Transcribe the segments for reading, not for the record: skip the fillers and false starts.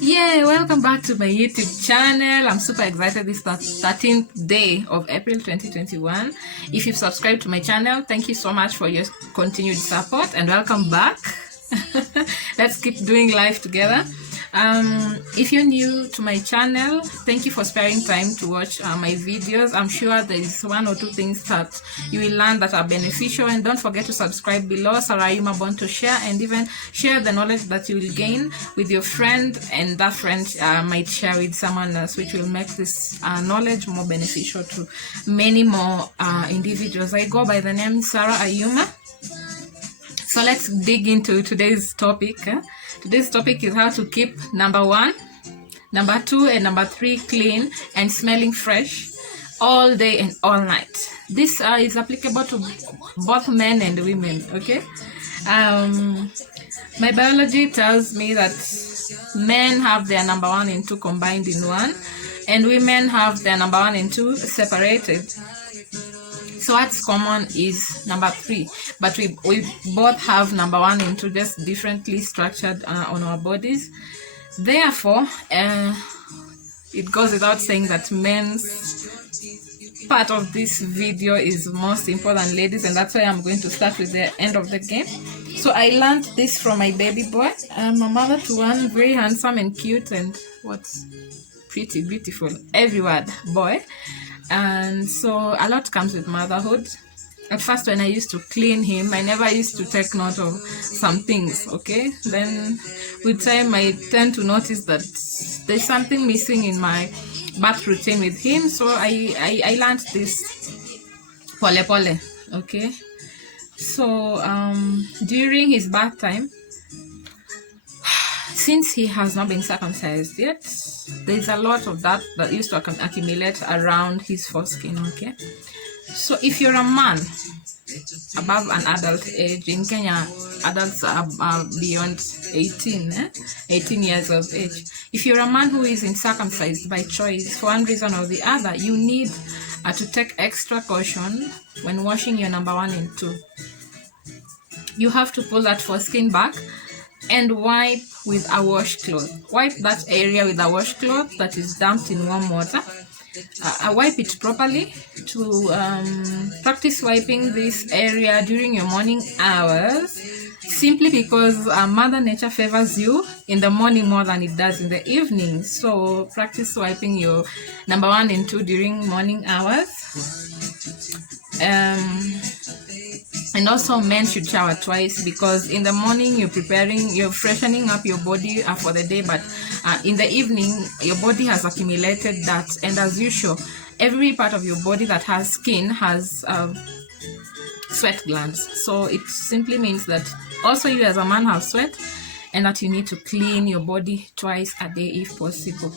Yeah, welcome back to my YouTube channel. I'm super excited. This is the 13th day of April 2021. If you've subscribed to my channel, thank you so much for your continued support and welcome back. Let's keep doing life together. If you're new to my channel, thank you for sparing time to watch my videos. I'm sure there is one or two things that you will learn that are beneficial, and don't forget to subscribe below. Sarayuma want to share and even share the knowledge that you will gain with your friend, and that friend might share with someone else, which will make this knowledge more beneficial to many more individuals. I go by the name Sarah Ayuma. So let's dig into today's topic. Today's topic is how to keep number 1, number 2, and number 3 clean and smelling fresh all day and all night. This is applicable to both men and women, okay? My biology tells me that men have their number 1 and 2 combined in one, and women have their number 1 and 2 separated. So what's common is number 3, but we both have number 1 and 2 just differently structured on our bodies. Therefore, it goes without saying that men's part of this video is most important than ladies, and that's why I'm going to start with the end of the game. So I learned this from my baby boy. I'm a mother to one very handsome and cute and what's pretty beautiful, every word, boy. And so a lot comes with motherhood. At first, when I used to clean him, I never used to take note of some things, okay? Then with time, I tend to notice that there's something missing in my bath routine with him. So I learned this pole pole, okay? So during his bath time, since he has not been circumcised yet, there's a lot of that used to accumulate around his foreskin, okay? So if you're a man above an adult age, in Kenya, adults are beyond 18 years of age. If you're a man who isn't circumcised by choice for one reason or the other, you need to take extra caution when washing your number 1 and 2. You have to pull that foreskin back and wipe with a washcloth. Wipe that area with a washcloth that is dumped in warm water. Wipe it properly. To practice wiping this area during your morning hours, simply because Mother Nature favors you in the morning more than it does in the evening. So practice wiping your number 1 and 2 during morning hours. And also men should shower twice, because in the morning you're freshening up your body for the day, but in the evening your body has accumulated that, and as usual, every part of your body that has skin has sweat glands. So it simply means that also you as a man have sweat, and that you need to clean your body twice a day if possible.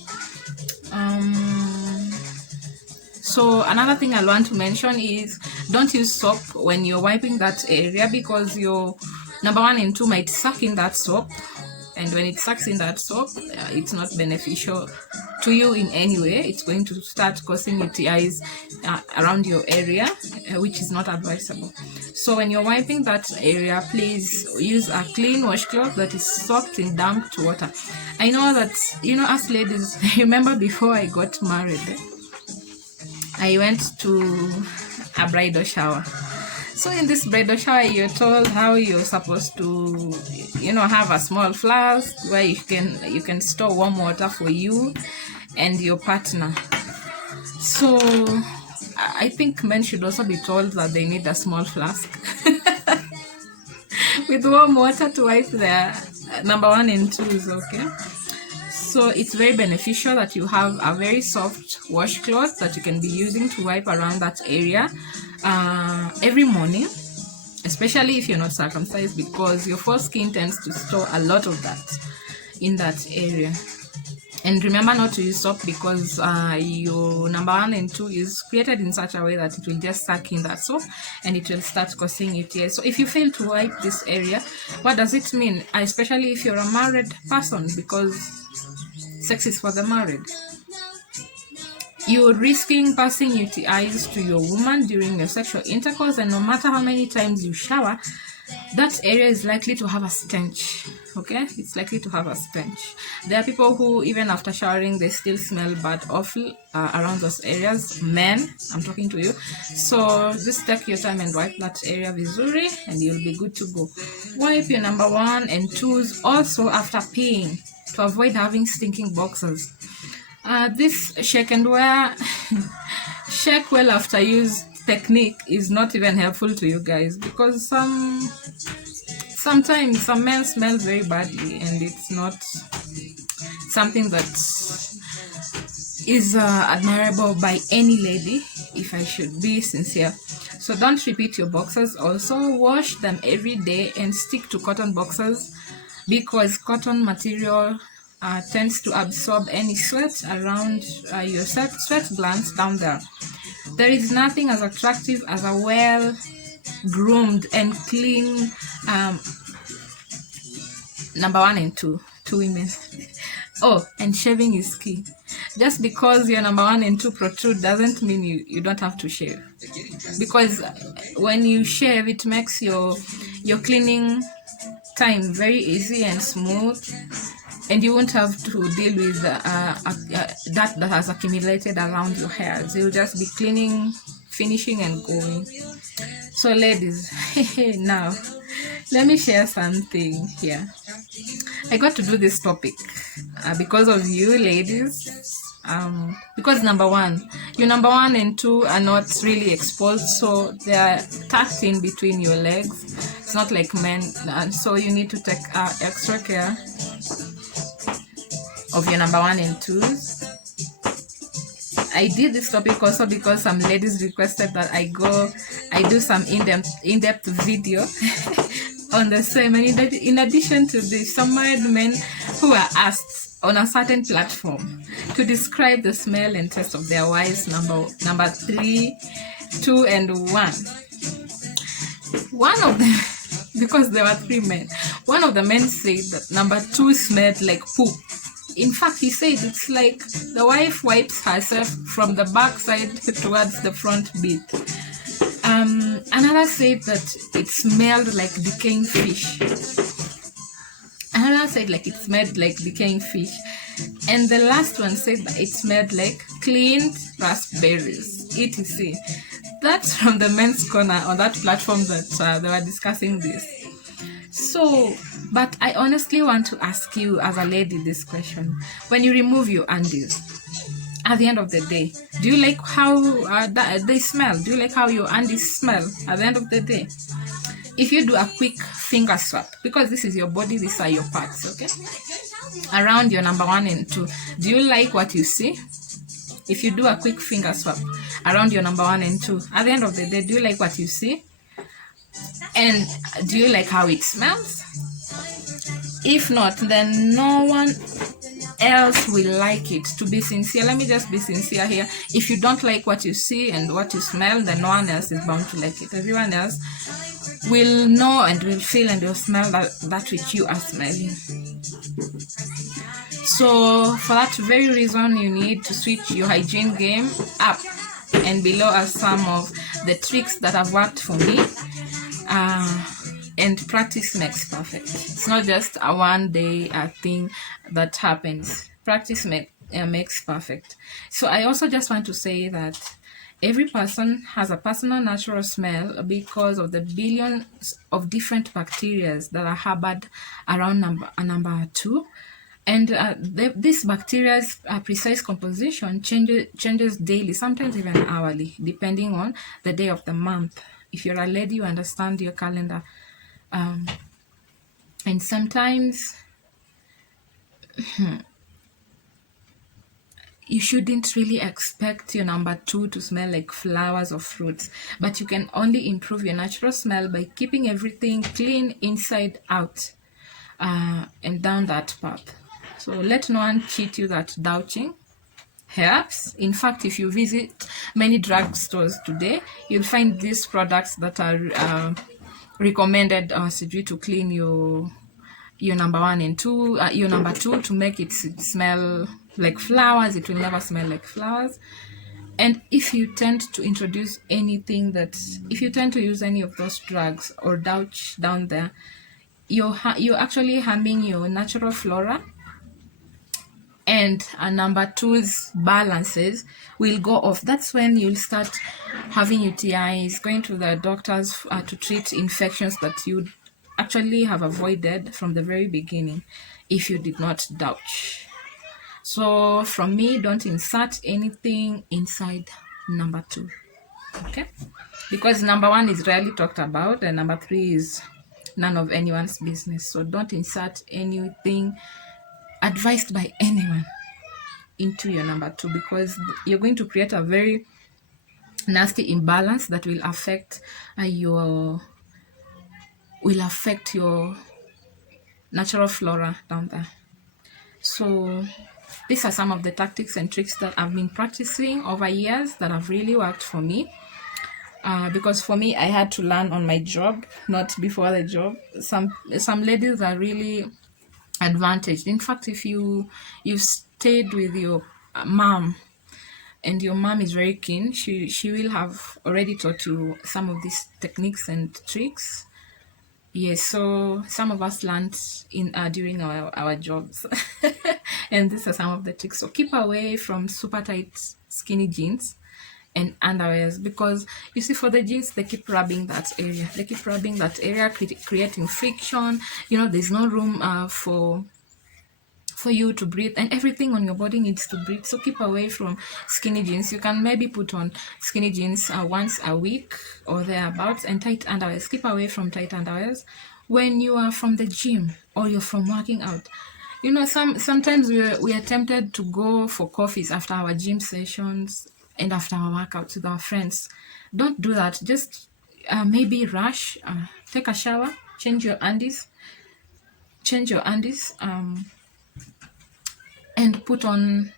So another thing I want to mention is don't use soap when you're wiping that area, because your number 1 and 2 might suck in that soap, and when it sucks in that soap, it's not beneficial to you in any way. It's going to start causing UTIs around your area, which is not advisable. So when you're wiping that area, please use a clean washcloth that is soaked in damped water. I know that, us ladies, remember before I got married, I went to a bridal shower. So in this bridal shower, you're told how you're supposed to, have a small flask where you can store warm water for you and your partner. So I think men should also be told that they need a small flask with warm water to wipe their number 1 and 2s, okay? So it's very beneficial that you have a very soft washcloth that you can be using to wipe around that area every morning, especially if you're not circumcised, because your foreskin tends to store a lot of that in that area. And remember not to use soap, because your number 1 and 2 is created in such a way that it will just suck in that soap and it will start causing UTI. So if you fail to wipe this area, what does it mean? Especially if you're a married person, because sex is for the married. You're risking passing UTIs to your woman during your sexual intercourse, and no matter how many times you shower, that area is likely to have a stench. okay? It's likely to have a stench. There are people who, even after showering, they still smell bad, awful around those areas. Men, I'm talking to you. So just take your time and wipe that area vizuri, and you'll be good to go. Wipe your number 1 and 2s also after peeing to avoid having stinking boxers. This shake and wear, shake well after use technique is not even helpful to you guys, because sometimes some men smell very badly, and it's not something that is admirable by any lady, if I should be sincere. So don't repeat your boxers. Also wash them every day and stick to cotton boxers, because cotton material tends to absorb any sweat around your sweat glands down there. There is nothing as attractive as a well-groomed and clean number 1 and 2 women. Oh, and shaving is key. Just because your number 1 and 2 protrude doesn't mean you don't have to shave. Because when you shave, it makes your cleaning time very easy and smooth, and you won't have to deal with that has accumulated around your hairs. You'll just be cleaning, finishing, and going. So ladies, now let me share something here. I got to do this topic because of you ladies. Because number 1, your number 1 and 2 are not really exposed, so they are tucked in between your legs. It's not like men, and so you need to take extra care of your number 1 and 2s. I did this topic also because some ladies requested that I do some in-depth video on the same. And in addition to this, some married men who were asked on a certain platform to describe the smell and taste of their wives' number 3, 2, and 1. One of them, because there were 3 men, one of the men said that number 2 smelled like poop. In fact, he said it's like the wife wipes herself from the back side towards the front bit. Another said that it smelled like decaying fish. Another said like it smelled like decaying fish. And the last one said that it smelled like cleaned raspberries, etc. That's from the men's corner on that platform that they were discussing this. So, but I honestly want to ask you as a lady this question. When you remove your undies, at the end of the day, do you like how they smell? Do you like how your undies smell at the end of the day? If you do a quick finger swap, because this is your body, these are your parts, okay? Around your number 1 and 2, do you like what you see? If you do a quick finger swap around your number 1 and 2, at the end of the day, do you like what you see? And do you like how it smells? If not, then no one else will like it. To be sincere, let me just be sincere here. If you don't like what you see and what you smell, then no one else is bound to like it. Everyone else will know and will feel and will smell that which you are smelling. So for that very reason, you need to switch your hygiene game up. And below are some of the tricks that have worked for me. And practice makes perfect. It's not just a one-day thing that happens. Practice makes perfect. So I also just want to say that every person has a personal natural smell because of the billions of different bacteria that are harbored around number 2. And this bacteria's precise composition changes daily, sometimes even hourly, depending on the day of the month. If you're a lady, you understand your calendar. And sometimes you shouldn't really expect your number 2 to smell like flowers or fruits, but you can only improve your natural smell by keeping everything clean inside out and down that path. So let no one cheat you that douching helps. In fact, if you visit many drugstores today, you'll find these products that are recommended to clean your number 1 and 2, your number 2, to make it smell like flowers. It will never smell like flowers. And if you tend to introduce if you tend to use any of those drugs or douch down there, you're actually harming your natural flora, and number two's balances will go off. That's when you'll start having UTIs, going to the doctors to treat infections that you actually have avoided from the very beginning if you did not douch. So from me, don't insert anything inside number two, okay? Because number one is rarely talked about, and number three is none of anyone's business. So don't insert anything advised by anyone into your number two, because you're going to create a very nasty imbalance that will affect your natural flora down there. So these are some of the tactics and tricks that I've been practicing over years that have really worked for me. Because for me, I had to learn on my job, not before the job. Some ladies are really advantaged. In fact, if you've stayed with your mom and your mom is very keen, she will have already taught you some of these techniques and tricks. Yes, so some of us learned in during our jobs. And these are some of the tricks. So keep away from super tight skinny jeans and underwears, because you see, for the jeans, they keep rubbing that area. They keep rubbing that area, creating friction. There's no room for you to breathe, and everything on your body needs to breathe. So keep away from skinny jeans. You can maybe put on skinny jeans once a week or thereabouts, and tight underwears. Keep away from tight underwears when you are from the gym or you're from working out. Sometimes we are tempted to go for coffees after our gym sessions and after our workouts with our friends. Don't do that. Just maybe rush, take a shower, change your undies, and put on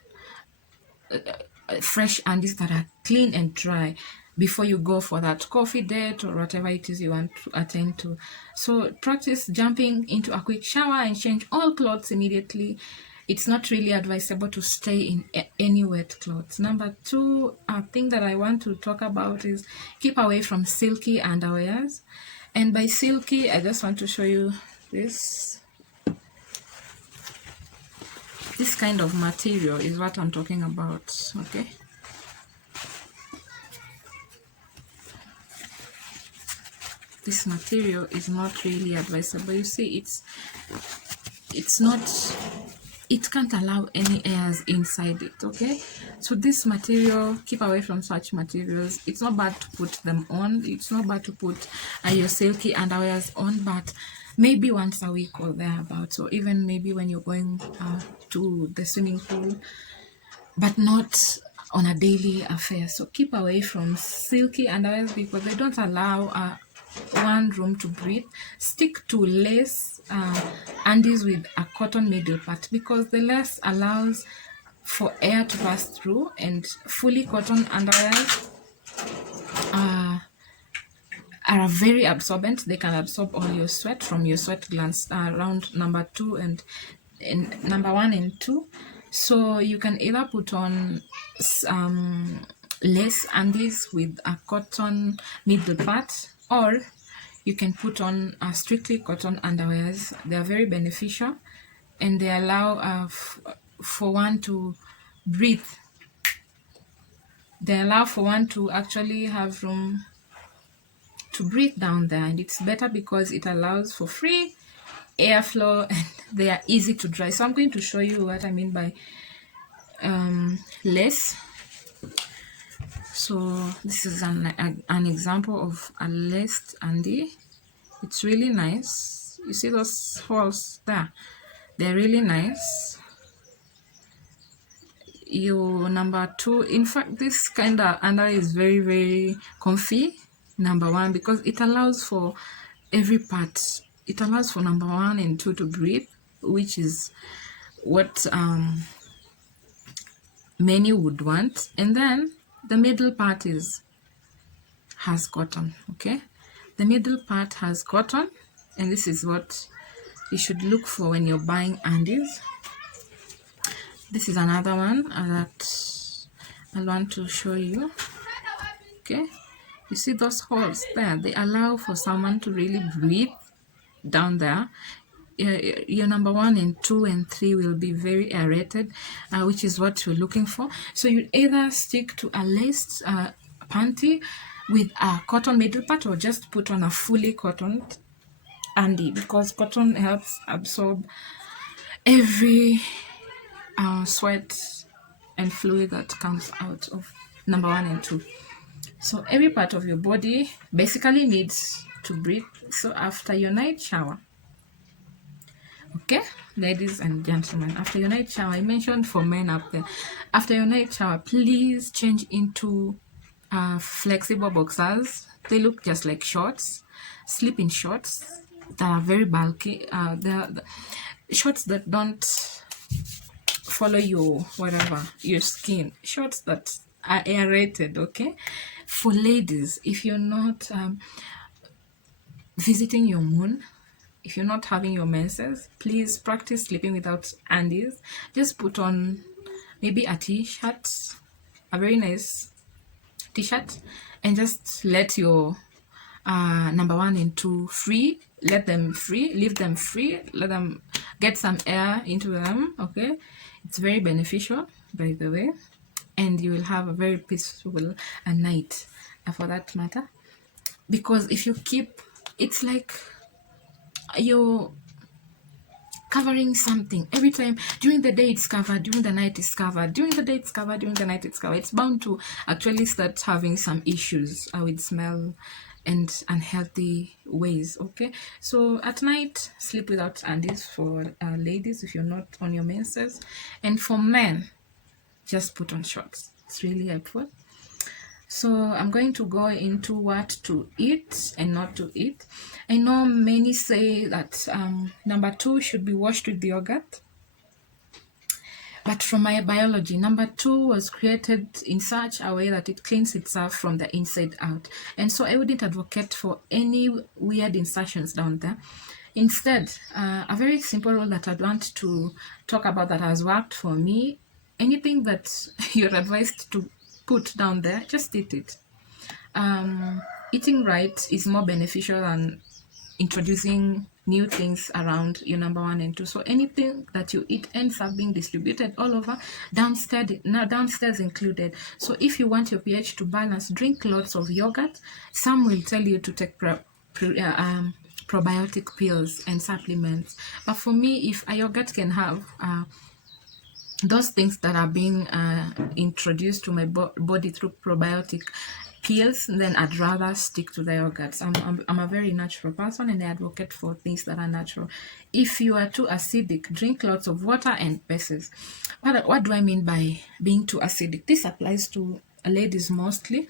fresh undies that are clean and dry before you go for that coffee date or whatever it is you want to attend to. So practice jumping into a quick shower and change all clothes immediately. It's not really advisable to stay in any wet clothes. Number two thing that I want to talk about is keep away from silky underwears. And by silky, I just want to show you this kind of material is what I'm talking about, okay? This material is not really advisable. You see, it can't allow any airs inside it, okay? So this material, keep away from such materials. It's not bad to put them on. It's not bad to put your silky underwears on, but maybe once a week or thereabouts, or even maybe when you're going to the swimming pool, but not on a daily affair. So keep away from silky underwears because they don't allow one room to breathe. Stick to lace undies with a cotton middle part, because the lace allows for air to pass through, and fully cotton underwears are very absorbent. They can absorb all your sweat from your sweat glands around number two and number one and two. So you can either put on lace undies with a cotton middle part, or you can put on strictly cotton underwears. They are very beneficial, and they allow for one to breathe. They allow for one to actually have room to breathe down there, and it's better because it allows for free airflow and they are easy to dry. So I'm going to show you what I mean by lace. So this is an example of a laced undie. It's really nice. You see those holes there? They're really nice. Your number two, in fact, this kind of underwear is very, very comfy. Number one, because it allows for every part. It allows for number one and two to breathe, which is what many would want. And then the middle part has cotton, okay? The middle part has cotton, and this is what you should look for when you're buying undies. This is another one that I want to show you, okay? You see those holes there? They allow for someone to really breathe down there, your number 1 and 2 and 3 will be very aerated, which is what you're looking for. So you either stick to a laced panty with a cotton middle part, or just put on a fully cotton undy, because cotton helps absorb every sweat and fluid that comes out of number 1 and 2. So every part of your body basically needs to breathe. So after your night shower, okay, ladies and gentlemen, after your night shower, I mentioned for men up there, after your night shower, please change into flexible boxers. They look just like shorts. Sleep in shorts that are very bulky. They're shorts that don't follow your skin. Shorts that are aerated, okay? For ladies, if you're not visiting your moon, if you're not having your menses, please practice sleeping without undies. Just put on maybe a t-shirt, a very nice t-shirt, and just let your number 1 and 2 free. Let them free, leave them free, let them get some air into them, okay? It's very beneficial, by the way, and you will have a very peaceful night for that matter. Because if you keep, it's like you're covering something every time. During the day it's covered, during the night it's covered, during the day it's covered, during the night it's covered. It's bound to actually start having some issues with smell and unhealthy ways, okay? So at night, sleep without undies for ladies if you're not on your menses, and for men, just put on shorts. It's really helpful. So I'm going to go into what to eat and not to eat. I know many say that number 2 should be washed with yogurt. But from my biology, number 2 was created in such a way that it cleans itself from the inside out. And so I wouldn't advocate for any weird insertions down there. Instead, a very simple rule that I'd want to talk about that has worked for me, anything that you're advised to put down there, just eat it. Eating right is more beneficial than introducing new things around your number 1 and 2. So anything that you eat ends up being distributed all over, downstairs included. So if you want your pH to balance, drink lots of yogurt. Some will tell you to take probiotic pills and supplements. But for me, if a yogurt can have those things that are being introduced to my body through probiotic pills, then I'd rather stick to the yogurts. I'm a very natural person, and I advocate for things that are natural. If you are too acidic, drink lots of water and bases. What do I mean by being too acidic? This applies to ladies mostly.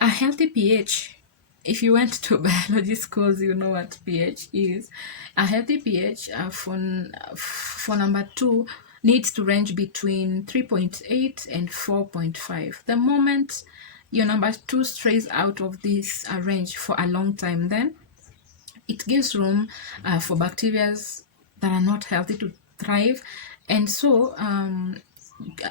A healthy pH, if you went to biology schools, you know what pH is. A healthy pH for number 2 needs to range between 3.8 and 4.5. The moment your number 2 strays out of this range for a long time, then it gives room for bacteria that are not healthy to thrive, and so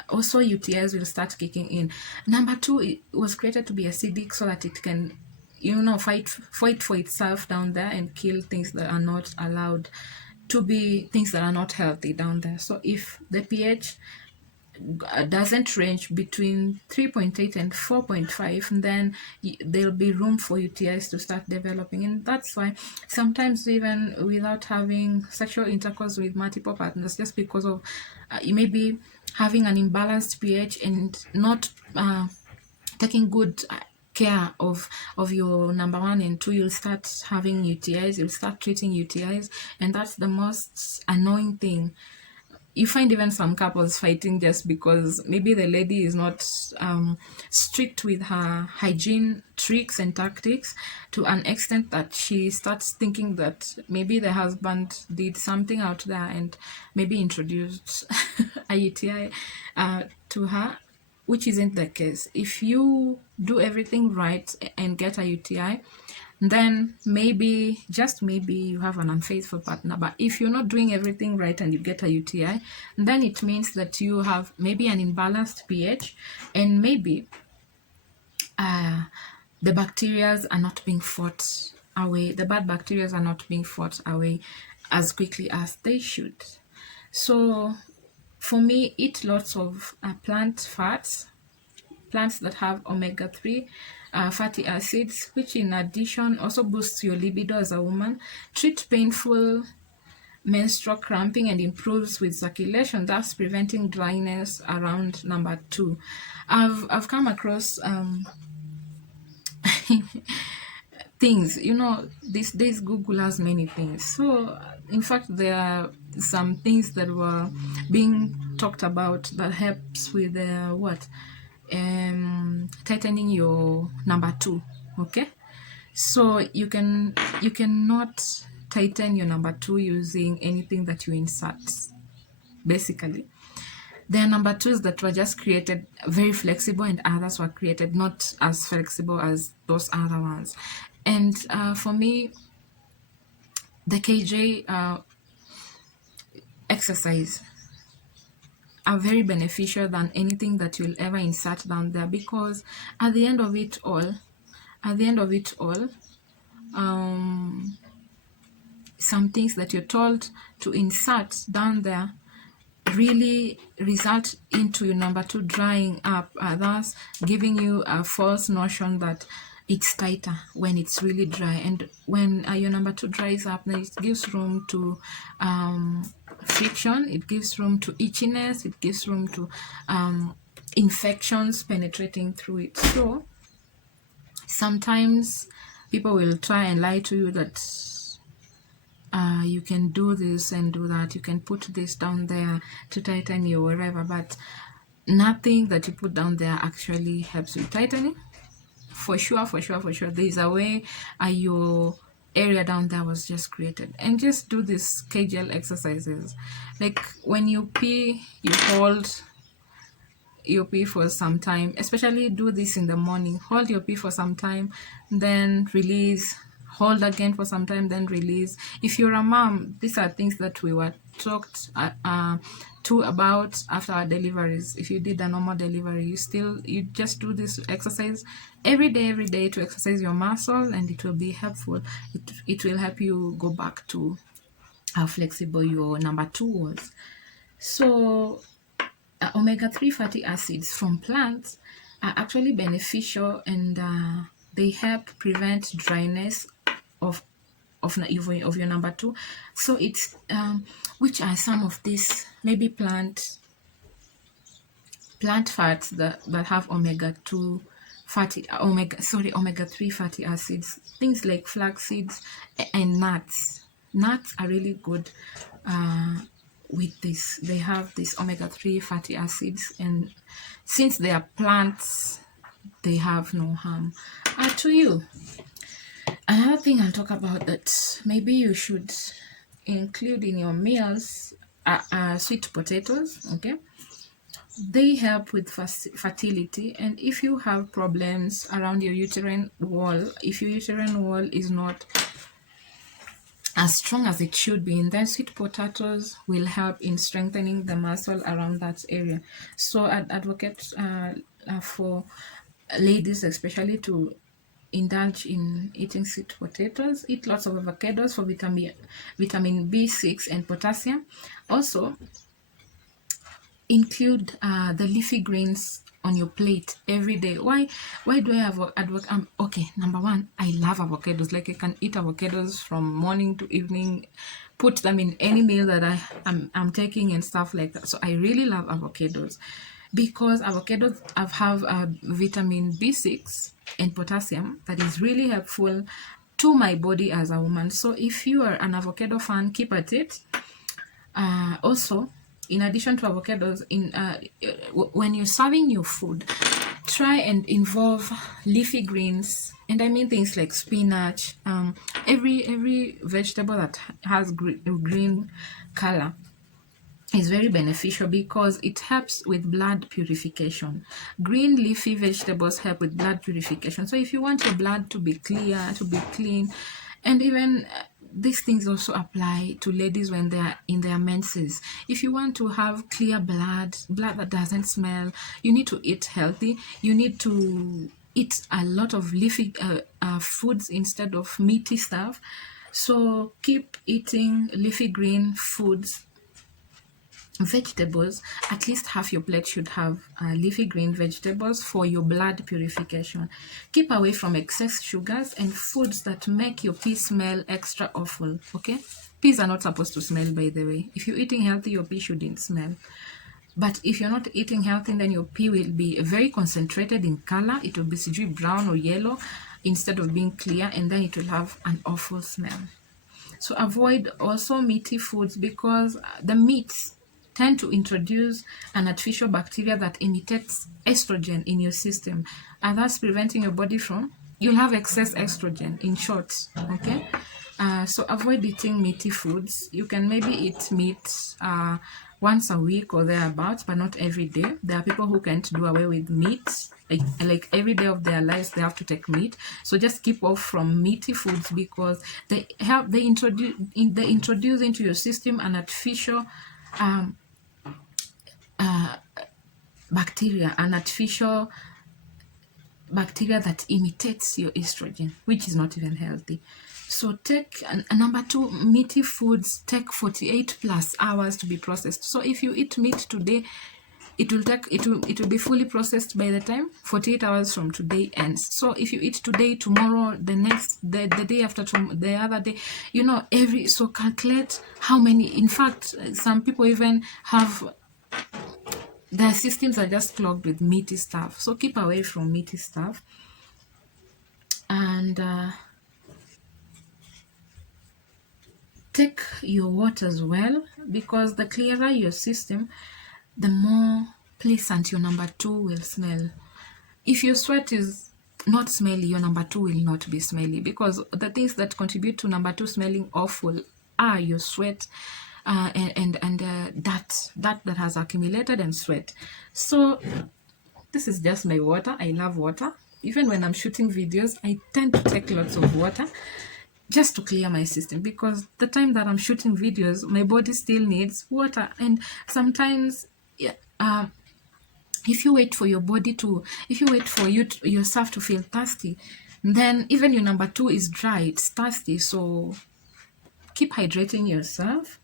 also UTIs will start kicking in. Number 2, it was created to be acidic so that it can, fight for itself down there and kill things that are not allowed to be, things that are not healthy down there. So if the pH doesn't range between 3.8 and 4.5, then there'll be room for UTIs to start developing. And that's why sometimes, even without having sexual intercourse with multiple partners, just because of you may be having an imbalanced pH and not taking good care of your number 1 and 2, you'll start having UTIs, you'll start treating UTIs, and that's the most annoying thing. You find even some couples fighting just because maybe the lady is not strict with her hygiene tricks and tactics, to an extent that she starts thinking that maybe the husband did something out there and maybe introduced a UTI to her, which isn't the case. If you do everything right and get a UTI, then maybe, just maybe, you have an unfaithful partner. But if you're not doing everything right and you get a UTI, then it means that you have maybe an imbalanced pH, and maybe the bacteria are not being fought away. The bad bacteria are not being fought away as quickly as they should. So for me, eat lots of plant fats, plants that have omega-3 fatty acids, which in addition also boosts your libido as a woman, treat painful menstrual cramping, and improves with circulation, thus preventing dryness around number 2. I've come across things, these days Google has many things. So in fact, there are some things that were being talked about that helps with tightening your number 2. Okay, so you cannot tighten your number 2 using anything that you insert. Basically, there are number 2s that were just created very flexible, and others were created not as flexible as those other ones. And for me, the KEGEL exercise are very beneficial than anything that you'll ever insert down there, because at the end of it all, some things that you're told to insert down there really result into your number 2 drying up, thus giving you a false notion that it's tighter when it's really dry. And when your number 2 dries up, then it gives room to friction, it gives room to itchiness, it gives room to infections penetrating through it. So sometimes people will try and lie to you that you can do this and do that, you can put this down there to tighten you wherever, but nothing that you put down there actually helps with tightening. For sure, there is a way your area down there was just created. And just do these KEGEL exercises. Like when you pee, you hold your pee for some time, especially do this in the morning. Hold your pee for some time, then release, hold again for some time, then release. If you're a mom, these are things that we were talked to about after our deliveries. If you did a normal delivery, you just do this exercise every day to exercise your muscle, and it will be helpful. It will help you go back to how flexible your number 2 was. So omega-3 fatty acids from plants are actually beneficial, and they help prevent dryness of your number 2. So it's which are some of these maybe plant fats that have omega-3 fatty acids. Things like flaxseeds and nuts. Nuts are really good with this. They have these omega-3 fatty acids, and since they are plants, they have no harm to you. Another thing I'll talk about that maybe you should include in your meals are sweet potatoes. Okay, they help with fertility, and if you have problems around your uterine wall, if your uterine wall is not as strong as it should be, and then sweet potatoes will help in strengthening the muscle around that area. So I'd advocate for ladies especially to indulge in eating sweet potatoes. Eat lots of avocados for vitamin B6 and potassium. Also include the leafy greens on your plate every day. Why do I have okay, number 1, I love avocados. Like I can eat avocados from morning to evening, put them in any meal that I'm taking and stuff like that. So I really love avocados because avocados have vitamin B6 and potassium that is really helpful to my body as a woman. So if you are an avocado fan, keep at it. Also, in addition to avocados, when you're serving your food, try and involve leafy greens, and I mean things like spinach, every vegetable that has green color is very beneficial because it helps with blood purification. Green leafy vegetables help with blood purification. So if you want your blood to be clear, to be clean, and even these things also apply to ladies when they are in their menses. If you want to have clear blood that doesn't smell, you need to eat healthy. You need to eat a lot of leafy foods instead of meaty stuff. So keep eating leafy green foods, vegetables. At least half your plate should have leafy green vegetables for your blood purification. Keep away from excess sugars and foods that make your pee smell extra awful. Okay, peas are not supposed to smell, by the way. If you're eating healthy, your pee shouldn't smell. But if you're not eating healthy, then your pee will be very concentrated in color. It will be brown or yellow instead of being clear, and then it will have an awful smell. So avoid also meaty foods, because the meats tend to introduce an artificial bacteria that imitates estrogen in your system, and thus preventing your body from, you'll have excess estrogen, in short. Okay, so avoid eating meaty foods. You can maybe eat meat once a week or thereabouts, but not every day. There are people who can't do away with meat, like every day of their lives they have to take meat. So just keep off from meaty foods, because they introduce into your system an artificial bacteria, that imitates your estrogen, which is not even healthy. So take number 2, meaty foods take 48 plus hours to be processed. So if you eat meat today, it will be fully processed by the time 48 hours from today ends. So if you eat today, tomorrow, the day after tomorrow, the other day, so calculate how many. In fact, some people even have, their systems are just clogged with meaty stuff. So keep away from meaty stuff. And take your water as well, because the clearer your system, the more pleasant your number 2 will smell. If your sweat is not smelly, your number 2 will not be smelly, because the things that contribute to number 2 smelling awful are your sweat and that has accumulated, and sweat. So this is just my water. I love water. Even when I'm shooting videos, I tend to take lots of water just to clear my system, because the time that I'm shooting videos, my body still needs water. And sometimes if you wait for yourself to feel thirsty, then even your number 2 is dry, it's thirsty. So keep hydrating yourself.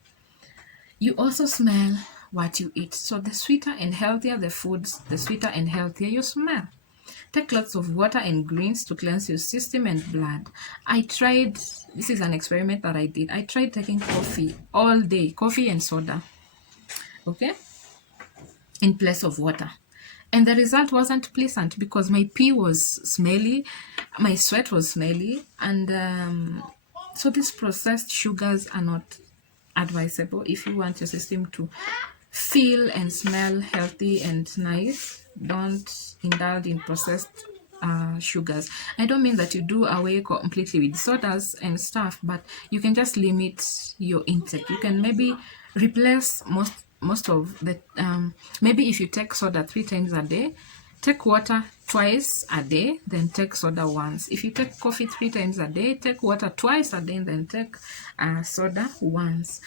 You also smell what you eat. So the sweeter and healthier the foods, the sweeter and healthier you smell. Take lots of water and greens to cleanse your system and blood. This is an experiment that I did. I tried taking coffee all day, coffee and soda, okay, in place of water. And the result wasn't pleasant, because my pee was smelly, my sweat was smelly, and so these processed sugars are not advisable if you want your system to feel and smell healthy and nice. Don't indulge in processed sugars. I don't mean that you do away completely with sodas and stuff, but you can just limit your intake. You can maybe replace most of the maybe if you take soda 3 times a day, take water twice a day, then take soda once. If you take coffee 3 times a day, take water twice a day, then take soda once.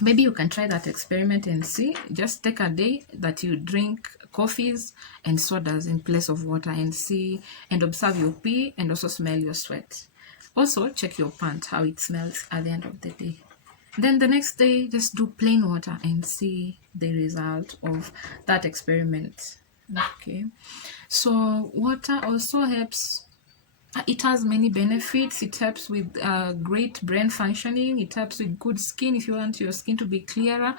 Maybe you can try that experiment and see. Just take a day that you drink coffees and sodas in place of water, and see and observe your pee, and also smell your sweat. Also check your pant, how it smells at the end of the day. Then the next day, just do plain water and see the result of that experiment. Okay, so water also helps. It has many benefits. It helps with great brain functioning. It helps with good skin. If you want your skin to be clearer,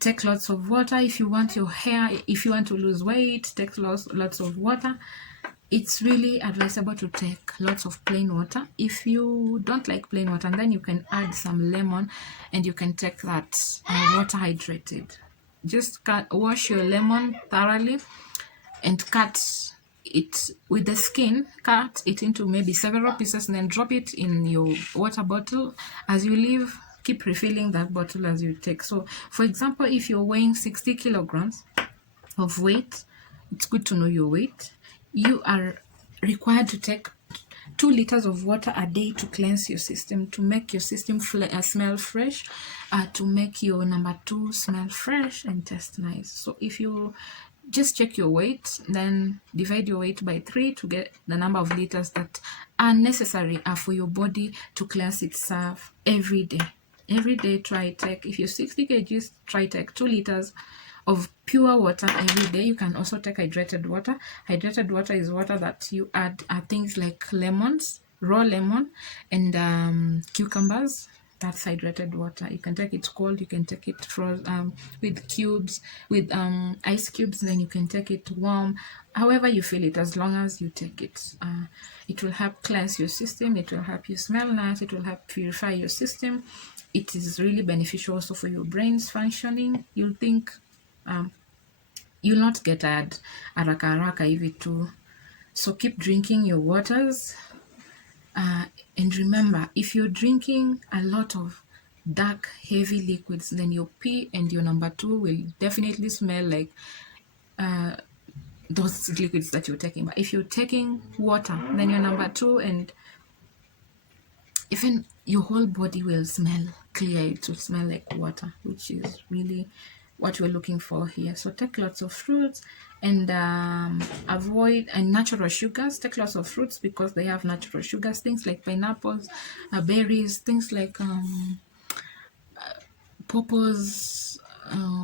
take lots of water. If you want your hair, if you want to lose weight, take lots of water. It's really advisable to take lots of plain water. If you don't like plain water, then you can add some lemon, and you can take that water hydrated. Just wash your lemon thoroughly and cut it with the skin, cut it into maybe several pieces, and then drop it in your water bottle. As you leave, keep refilling that bottle as you take. So for example, if you're weighing 60 kilograms of weight, it's good to know your weight. You are required to take 2 liters of water a day to cleanse your system, to make your system smell fresh, to make your number 2 smell fresh and taste nice. So if you just check your weight, then divide your weight by 3 to get the number of liters that are necessary for your body to cleanse itself every day. Every day, try take, if you're 60 kgs, try take 2 liters of pure water every day. You can also take hydrated water. Hydrated water is water that you add things like lemons, raw lemon, and cucumbers. That's hydrated water. You can take it cold, you can take it frozen, with cubes, with ice cubes, then you can take it warm, however you feel it, as long as you take it. It will help cleanse your system, it will help you smell nice, it will help purify your system. It is really beneficial also for your brain's functioning. You'll think, you'll not get tired haraka haraka hivi too. So keep drinking your waters. And remember, if you're drinking a lot of dark, heavy liquids, then your pee and your number 2 will definitely smell like those liquids that you're taking. But if you're taking water, then your number 2 and even your whole body will smell clear. It will smell like water, which is really what we're looking for here. So take lots of fruits and avoid natural sugars. Take lots of fruits because they have natural sugars, things like pineapples, berries, things like pawpaws,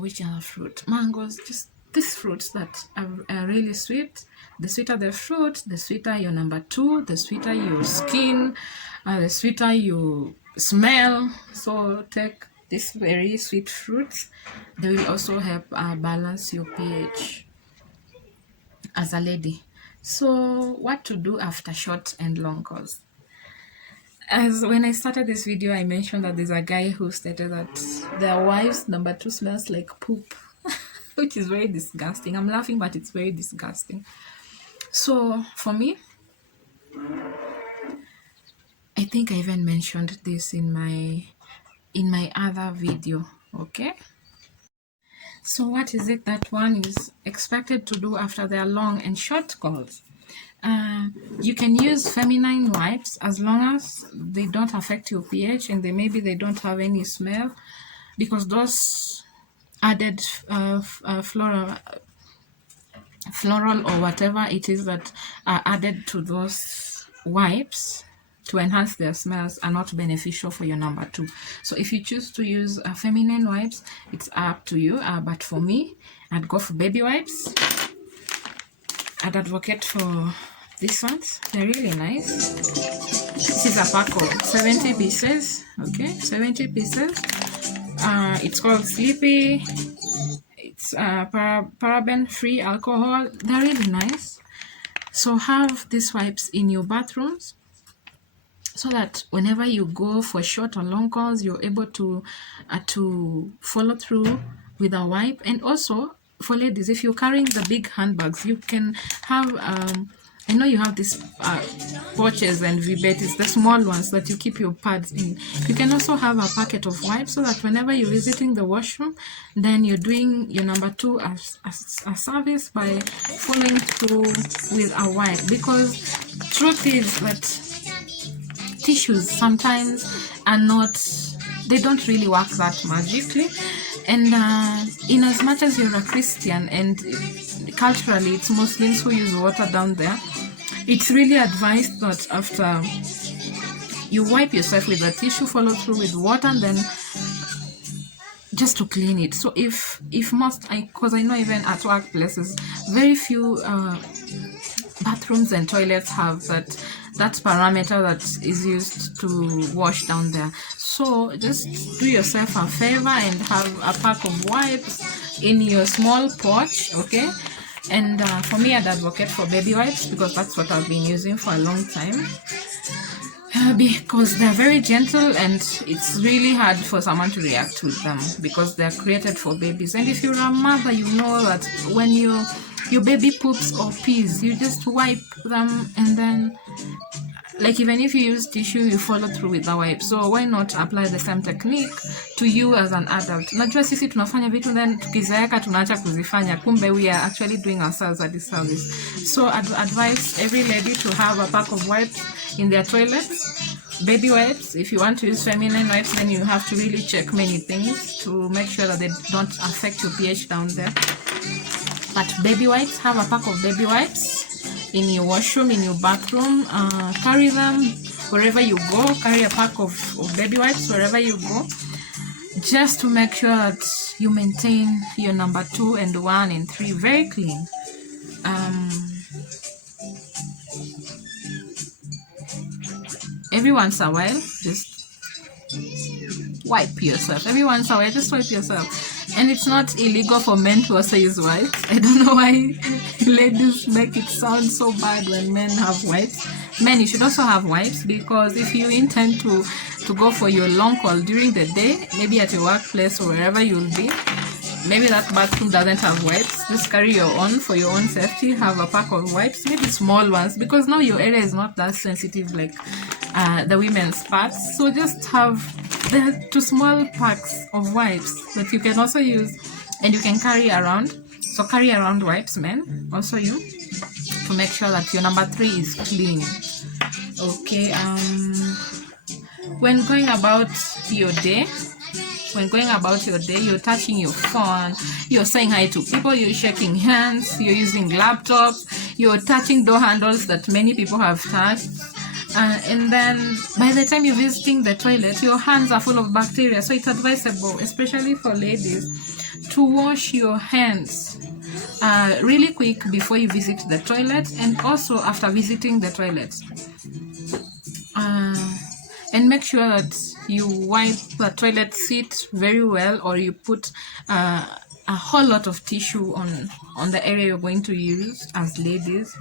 which are fruit, mangoes, just these fruits that are really sweet. The sweeter the fruit, the sweeter your number 2, the sweeter your skin, the sweeter you smell. So take these very sweet fruits. They will also help balance your pH as a lady. So what to do after short and long course? As when I started this video, I mentioned that there's a guy who stated that their wife's number 2 smells like poop, which is very disgusting. I'm laughing, but it's very disgusting. So for me, I think I even mentioned this in my other video. Okay, so what is it that one is expected to do after their long and short calls? You can use feminine wipes as long as they don't affect your pH and maybe they don't have any smell, because those added floral or whatever it is that are added to those wipes to enhance their smells are not beneficial for your number 2. So if you choose to use feminine wipes, it's up to you, but for me, I'd go for baby wipes. I'd advocate for these ones. They're really nice. This is a pack of 70 pieces. Okay, 70 pieces. It's called Sleepy. It's paraben-free alcohol. They're really nice. So have these wipes in your bathrooms so that whenever you go for short or long calls, you're able to follow through with a wipe. And also for ladies, if you're carrying the big handbags, you can have I know you have these pouches and vibettes, the small ones that you keep your pads in. You can also have a packet of wipes so that whenever you're visiting the washroom, then you're doing your number 2 as a service by following through with a wipe. Because truth is that tissues sometimes are not, they don't really work that magically. And in as much as you're a Christian and culturally it's Muslims who use water down there, it's really advised that after you wipe yourself with a tissue, follow through with water, and then just to clean it. So if most, because I know even at workplaces, very few bathrooms and toilets have that parameter that is used to wash down there. So just do yourself a favor and have a pack of wipes in your small pouch, okay? And for me, I'd advocate for baby wipes because that's what I've been using for a long time. Because they're very gentle and it's really hard for someone to react to them because they're created for babies. And if you're a mother, you know that when your baby poops or pees, you just wipe them, and then like even if you use tissue, you follow through with the wipe. So why not apply the same technique to you as an adult? Najua sisi tunafanya vitu then tukizeeka tunaacha kuzifanya, kumbe we are actually doing ourselves a disservice. So I'd advise every lady to have a pack of wipes in their toilets. Baby wipes. If you want to use feminine wipes, then you have to really check many things to make sure that they don't affect your pH down there. But baby wipes, have a pack of baby wipes in your washroom, in your bathroom. Carry them wherever you go. Carry a pack of baby wipes wherever you go, just to make sure that you maintain your number 2 and 1 and 3 very clean. Every once in a while, just wipe yourself. Every once in a while, just wipe yourself. And it's not illegal for men to also use wipes. I don't know why ladies make it sound so bad when men have wipes. Men, you should also have wipes, because if you intend to go for your long call during the day, maybe at your workplace or wherever you'll be, maybe that bathroom doesn't have wipes, just carry your own for your own safety. Have a pack of wipes, maybe small ones, because now your area is not that sensitive like the women's parts. So just have the 2 small packs of wipes that you can also use and you can carry around. So carry around wipes, men, also you, to make sure that your number 3 is clean. Okay. When going about your day, you're touching your phone, you're saying hi to people, you're shaking hands, you're using laptops, you're touching door handles that many people have touched. And then by the time you're visiting the toilet, your hands are full of bacteria. So it's advisable, especially for ladies, to wash your hands really quick before you visit the toilet, and also after visiting the toilet. And make sure that you wipe the toilet seat very well, or you put a whole lot of tissue on the area you're going to use as ladies.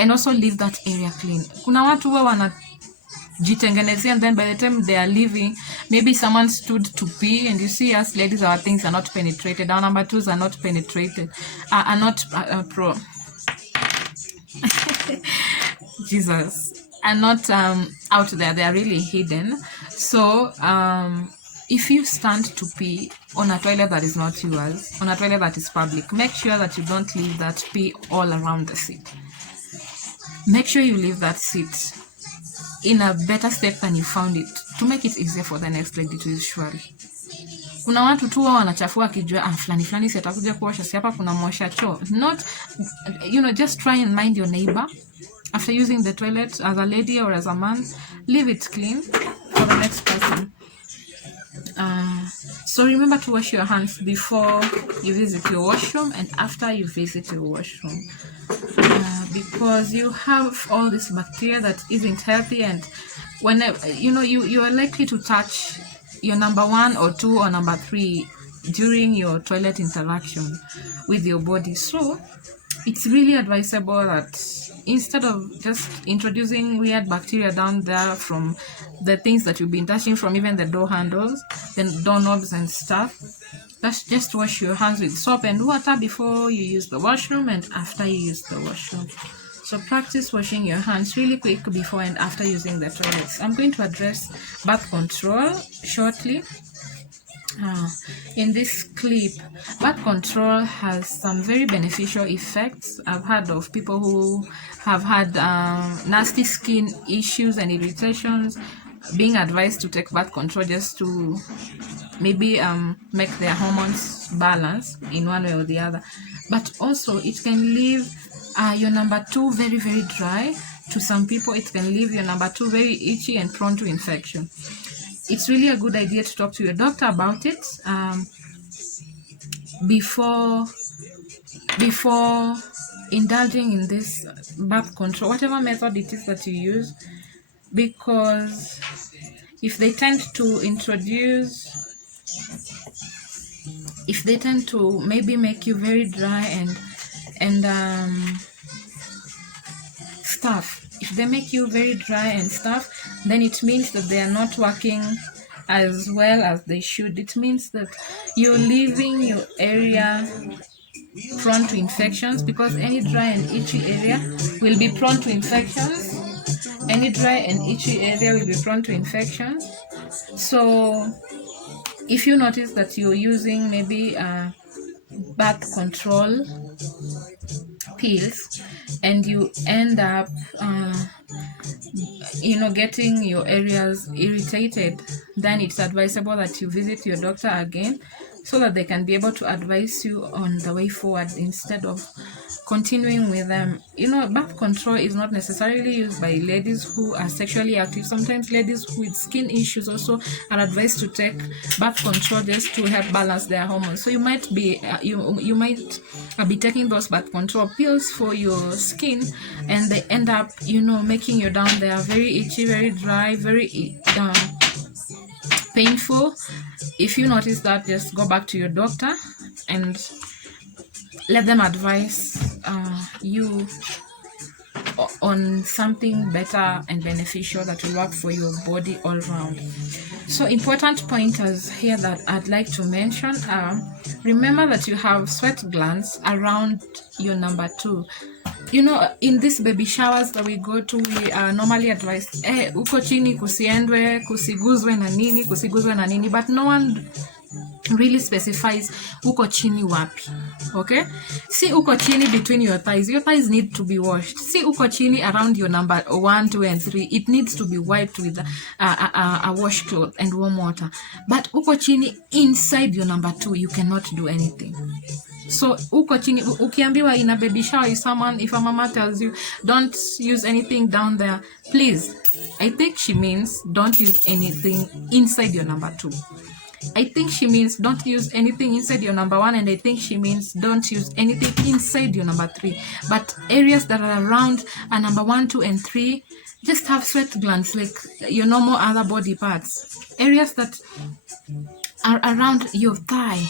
And also leave that area clean. Kuna watu huwa wanajitengenezea, and then by the time they are leaving, maybe someone stood to pee, and you see us ladies, our things are not penetrated, our number 2s are not penetrated, are not Jesus, are not out there, they are really hidden. So if you stand to pee on a toilet that is not yours, on a toilet that is public, make sure that you don't leave that pee all around the seat. Make sure you leave that seat in a better state than you found it, to make it easier for the next lady to use surely. Kuna watu tu wanachafua akijua fulani si atakuja kuosha, si hapa kuna mwosha choo. Not, just try and mind your neighbor. After using the toilet, as a lady or as a man, leave it clean for the next person. So remember to wash your hands before you visit your washroom and after you visit your washroom, because you have all this bacteria that isn't healthy, and whenever you are likely to touch your number 1 or 2 or number 3 during your toilet interaction with your body. So it's really advisable that instead of just introducing weird bacteria down there from the things that you've been touching, from even the door handles, the doorknobs and stuff, just wash your hands with soap and water before you use the washroom and after you use the washroom. So practice washing your hands really quick before and after using the toilets. I'm going to address birth control shortly. In this clip, birth control has some very beneficial effects. I've heard of people who have had nasty skin issues and irritations being advised to take birth control just to maybe make their hormones balance in one way or the other. But also it can leave your number 2 very, very dry. To some people, it can leave your number 2 very itchy and prone to infection. It's really a good idea to talk to your doctor about it before indulging in this birth control, whatever method it is that you use, because if they tend to maybe make you very dry and stuff. If they make you very dry and stuff, then it means that they are not working as well as they should. It means that you're leaving your area prone to infections, because any dry and itchy area will be prone to infections. Any dry and itchy area will be prone to infections. So if you notice that you're using maybe birth control pills and you end up getting your areas irritated, then it's advisable that you visit your doctor again so that they can be able to advise you on the way forward instead of continuing with them. Birth control is not necessarily used by ladies who are sexually active. Sometimes ladies with skin issues also are advised to take birth control just to help balance their hormones. So you might be you might be taking those birth control pills for your skin, and they end up making you down there very itchy, very dry, very painful. If you notice that, just go back to your doctor and let them advise you on something better and beneficial that will work for your body all around. So important pointers here that I'd like to mention are, remember that you have sweat glands around your number 2. In these baby showers that we go to, we are normally advised, uko chini kusiendwe, kusiguzwe na nini, but no one really specifies uko chini wapi. Okay, see uko chini between your thighs need to be washed. See uko chini around your number 1, 2 and 3, it needs to be wiped with a washcloth and warm water. But uko chini inside your number 2, you cannot do anything. So uko chini, ukiambiwa in a baby shower, if a mama tells you don't use anything down there, please, I think she means don't use anything inside your number 2. I think she means don't use anything inside your number 1, and I think she means don't use anything inside your number 3. But areas that are around a number 1, 2 and 3 just have sweat glands like your normal other body parts. Areas that are around your thigh,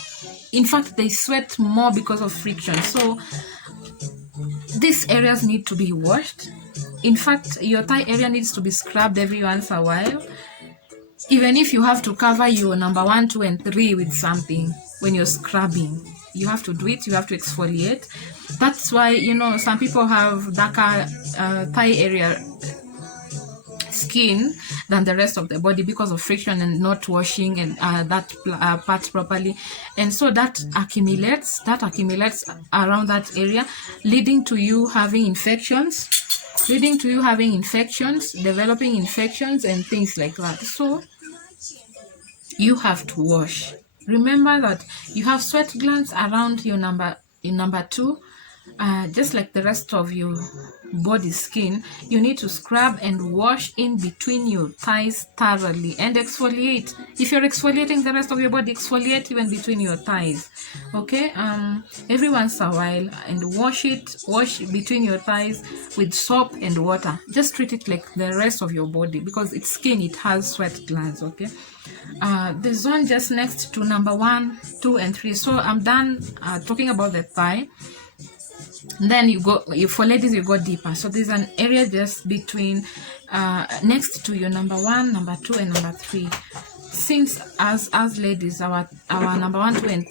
in fact, they sweat more because of friction. So these areas need to be washed. In fact, your thigh area needs to be scrubbed every once in a while. Even if you have to cover your number 1, 2 and 3 with something when you're scrubbing, you have to do it. You have to exfoliate. That's why some people have darker thigh area skin than the rest of the body because of friction and not washing and that part properly, and so that accumulates around that area, leading to you having infections, developing infections and things like that. So you have to wash. Remember that you have sweat glands around your number 2, just like the rest of your body skin. You need to scrub and wash in between your thighs thoroughly and exfoliate. If you're exfoliating the rest of your body, exfoliate even between your thighs. Okay, every once in a while, and wash between your thighs with soap and water. Just treat it like the rest of your body because it's skin, it has sweat glands. Okay, the zone just next to number 1, 2 and 3. So I'm done talking about the thigh. Then for ladies, you go deeper. So there's an area just between next to your number 1, number 2 and number 3. Since as ladies, our number 1, 2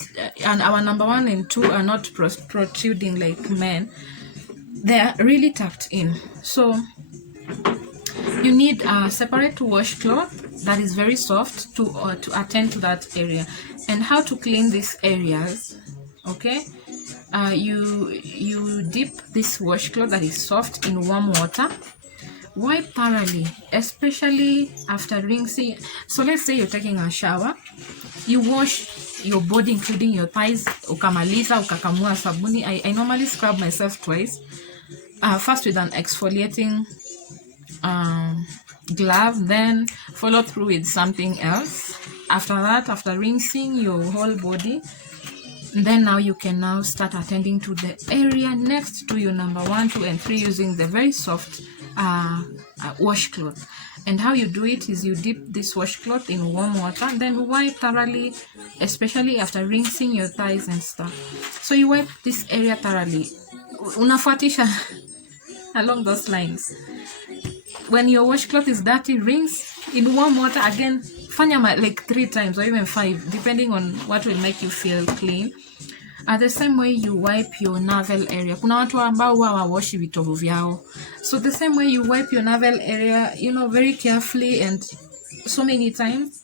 and our number 1 and 2 are not protruding like men, they're really tucked in. So you need a separate washcloth that is very soft to attend to that area. And how to clean these areas? Okay, you dip this washcloth that is soft in warm water. Wipe thoroughly, especially after rinsing. So let's say you're taking a shower, you wash your body including your thighs, ukamaliza ukakamua sabuni. I normally scrub myself twice, first with an exfoliating glove, then follow through with something else. After that, after rinsing your whole body, then now you can now start attending to the area next to your number 1, 2 and 3 using the very soft washcloth. And how you do it is you dip this washcloth in warm water, then wipe thoroughly, especially after rinsing your thighs and stuff. So you wipe this area thoroughly. Unafuatisha along those lines. When your washcloth is dirty, rinse in warm water again. Fanya like 3 times or even 5, depending on what will make you feel clean. The same way you wipe your navel area. Kuna watu ambao huwa hawaoshi vitovu vyao. So the same way you wipe your navel area, very carefully and so many times.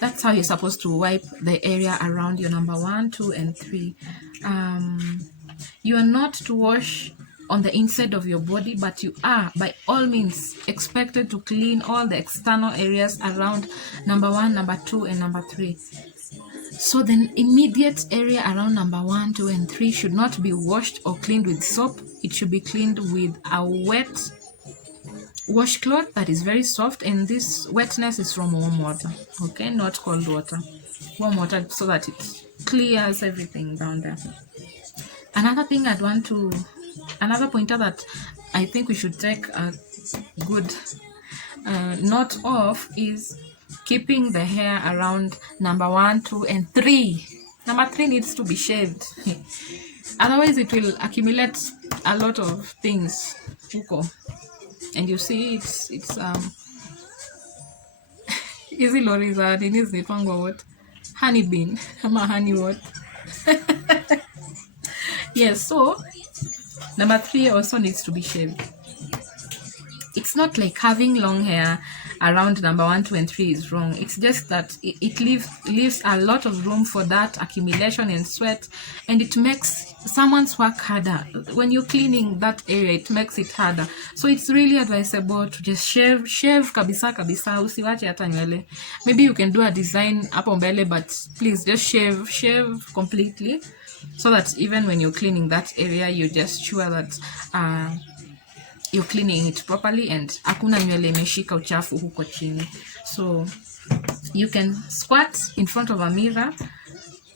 That's how you're supposed to wipe the area around your number 1, 2 and 3. You are not to wash on the inside of your body, but you are by all means expected to clean all the external areas around number 1, number 2 and number 3. So the immediate area around number 1, 2, and 3 should not be washed or cleaned with soap. It should be cleaned with a wet washcloth that is very soft, and this wetness is from warm water, okay, not cold water. Warm water, so that it clears everything down there. Another pointer that I think we should take a good note of is keeping the hair around number 1, 2, and 3. Number 3 needs to be shaved. Otherwise it will accumulate a lot of things. And you see it's easy lorries are what? Honey bean. Honey what? Yes, so number 3 also needs to be shaved. It's not like having long hair around number 1, 2, and 3 is wrong. It's just that it leaves a lot of room for that accumulation and sweat, and it makes someone's work harder. When you're cleaning that area, it makes it harder. So it's really advisable to just shave kabisa, usiwache hata nywele. Maybe you can do a design hapo mbele, but please just shave completely, so that even when you're cleaning that area, you're just sure that you're cleaning it properly and hakuna nywele imeshika uchafu huko chini. So you can squat in front of a mirror,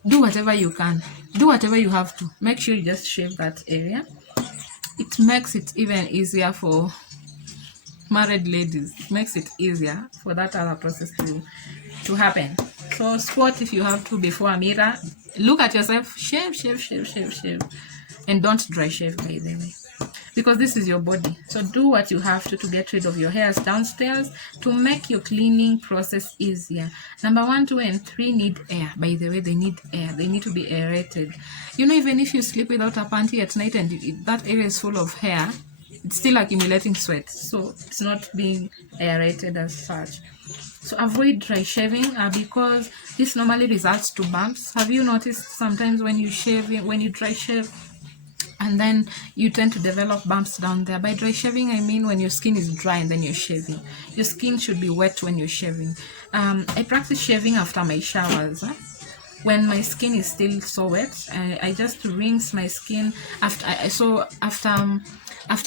do whatever you can, do whatever you have to. Make sure you just shave that area. It makes it even easier for married ladies. It makes it easier for that other process to happen. So squat if you have to before a mirror, look at yourself, shave, and don't dry shave, by the way, because this is your body. So do what you have to get rid of your hairs downstairs to make your cleaning process easier. Number 1, 2, and 3 need air. By the way, they need air. They need to be aerated. You know, even if you sleep without a panty at night and that area is full of hair, it's still accumulating sweat, so it's not being aerated as such. So avoid dry shaving because this normally results to bumps. Have you noticed sometimes when you dry shave, and then you tend to develop bumps down there? By dry shaving, I mean when your skin is dry and then you're shaving. Your skin should be wet when you're shaving. I practice shaving after my showers. When my skin is still so wet, I just rinse my skin after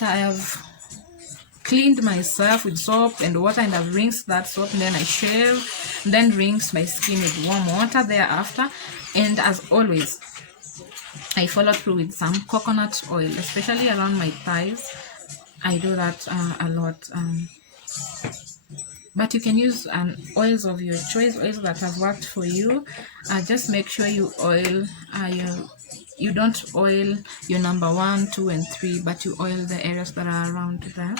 I have cleaned myself with soap and water, and I've rinsed that soap, and then I shave, and then rinse my skin with warm water thereafter. And as always, I follow through with some coconut oil, especially around my thighs. I do that a lot. But you can use oils of your choice, oils that have worked for you. Just make sure you oil you don't oil your number 1, 2, and 3, but you oil the areas that are around there.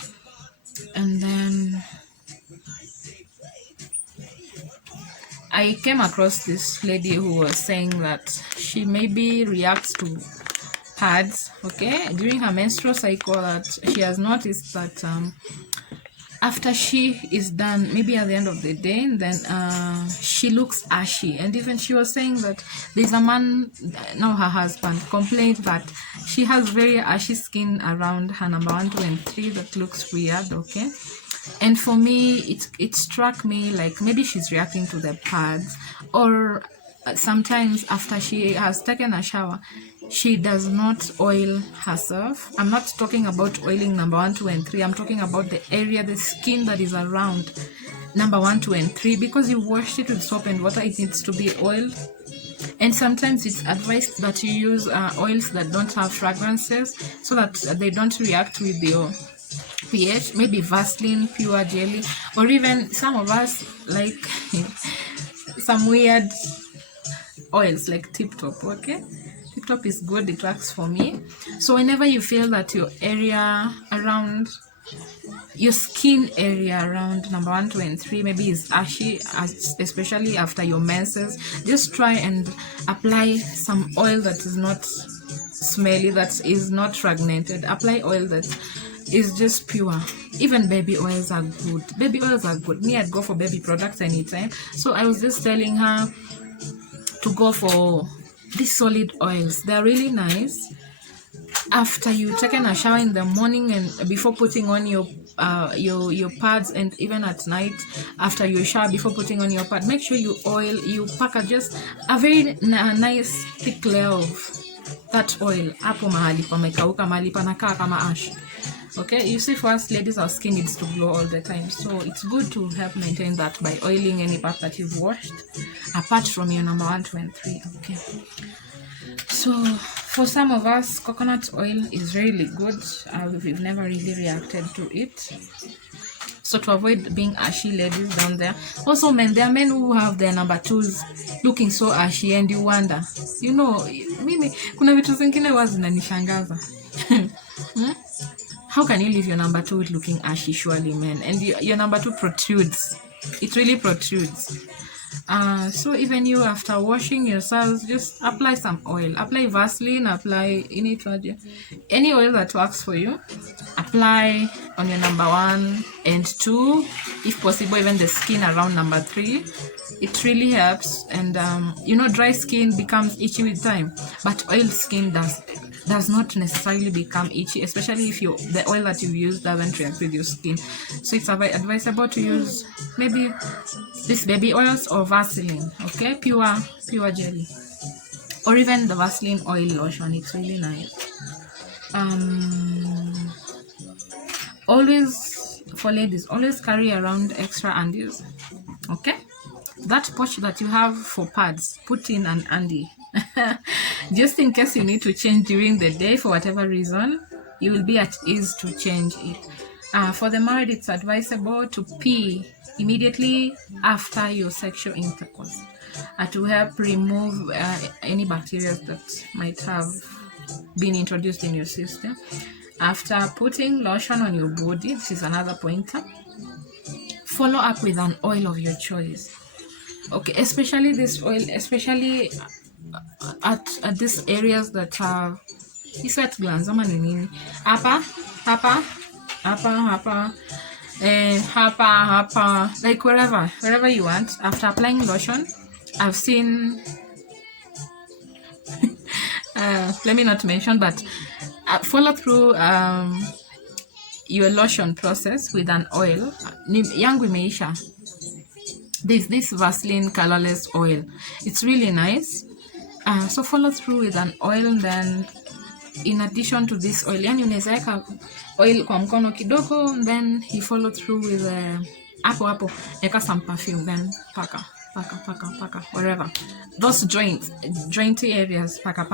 And then I came across this lady who was saying that she maybe reacts to pads, okay, during her menstrual cycle, that she has noticed that after she is done, maybe at the end of the day, then she looks ashy. And even she was saying that there's a man, now her husband, complained that she has very ashy skin around her number 1, 2, and 3 that looks weird, okay? And for me, it struck me like maybe she's reacting to the pads, or sometimes after she has taken a shower, she does not oil herself. I'm not talking about oiling number 1, 2, and 3. I'm talking about the area, the skin that is around number 1, 2, and 3. Because you washed it with soap and water, it needs to be oiled. And sometimes it's advised that you use oils that don't have fragrances, so that they don't react with your pH. Maybe Vaseline, pure jelly, or even some of us like some weird oils like Tip Top, okay? Tip Top is good, it works for me. So whenever you feel that your area around, your skin area around number 1, 2, and 3 maybe is ashy, especially after your menses, just try and apply some oil that is not smelly, that is not fragmented. Apply oil that is just pure. Even baby oils are good. Baby oils are good. Me, I'd go for baby products anytime. So I was just telling her to go for these solid oils. They're really nice. after you taken a shower in the morning and before putting on your pads, and even at night after you shower before putting on your pad, make sure you pack just a very nice thick layer of that oil hapo mahali pamekauka, mahali panakaa kama ash. Okay, you see, for us ladies, our skin needs to glow all the time, so it's good to help maintain that by oiling any part that you've washed, apart from your number 1, 2, and 3. Okay, so for some of us, coconut oil is really good. We've never really reacted to it, so to avoid being ashy, ladies down there. Also men, there are men who have their number 2s looking so ashy, and you wonder, you know, mimi kuna vitu zingine huwa zinanishangaza. How can you leave your number 2 looking ashy, surely, men? And your number 2 protrudes. It really protrudes. So even you, after washing yourselves, just apply some oil. Apply Vaseline, apply any oil that works for you. Apply on your number 1 and 2, if possible, even the skin around number 3. It really helps. And you know, dry skin becomes itchy with time, but oil skin does not necessarily become itchy, especially if the oil that you use doesn't react with your skin. So it's advisable to use maybe this baby oils or Vaseline, okay, pure jelly, or even the Vaseline oil lotion. It's really nice. Always, for ladies, always carry around extra undies. Okay, that pouch that you have for pads, put in an undie. Just in case you need to change during the day for whatever reason, you will be at ease to change it. For the married, it's advisable to pee immediately after your sexual intercourse to help remove any bacteria that might have been introduced in your system. After putting lotion on your body, this is another pointer, follow up with an oil of your choice. Okay, especially this oil, especially at these areas that have sweat glands, hapa, like wherever you want. After applying lotion, I've seen let me not mention, but follow through your lotion process with an oil. Yangu imeisha. This Vaseline colorless oil, it's really nice. So follow through with an oil, then in addition to this oil, yani unaweza weka oil kwa mkono kidogo, then you follow through with hapo eka some perfume, then paka wherever those jointy areas, paka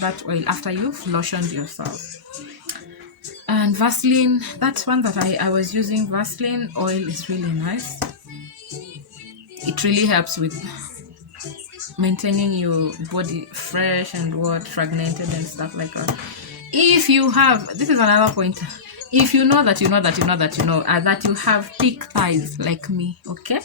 that oil after you've lotioned yourself. And Vaseline, that's one that I was using. Vaseline oil is really nice. It really helps with maintaining your body fresh and fragmented and stuff like that. If you have, this is another point, if you know that you have thick thighs like me, okay,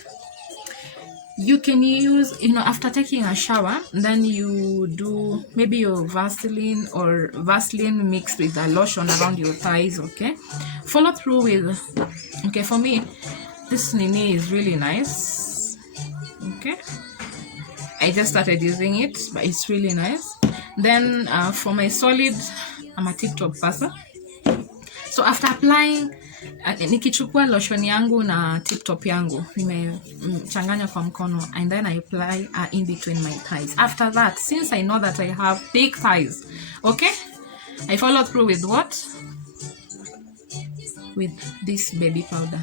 you can use, after taking a shower, then you do maybe your Vaseline or Vaseline mixed with a lotion around your thighs. Okay, follow through with, okay, for me this Nini is really nice. Okay, I just started using it, but it's really nice. Then for my solid, I'm a tip-top person. So after applying, nikichukua lotion yangu na tip-top yangu, nimechanganya kwa mkono, and then I apply in between my thighs. After that, since I know that I have thick thighs, okay, I follow through with what? With this baby powder.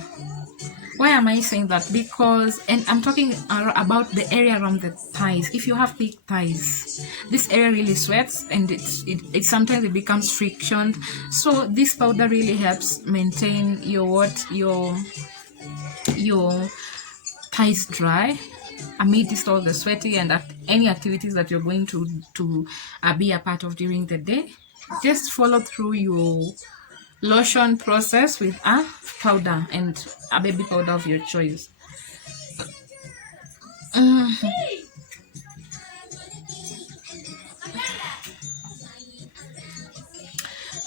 Why am I saying that? Because, and I'm talking about the area around the thighs. If you have thick thighs, this area really sweats, and it sometimes it becomes friction. So this powder really helps maintain your thighs dry amidst all the sweating and any activities that you're going to be a part of during the day. Just follow through your lotion process with a powder and a baby powder of your choice.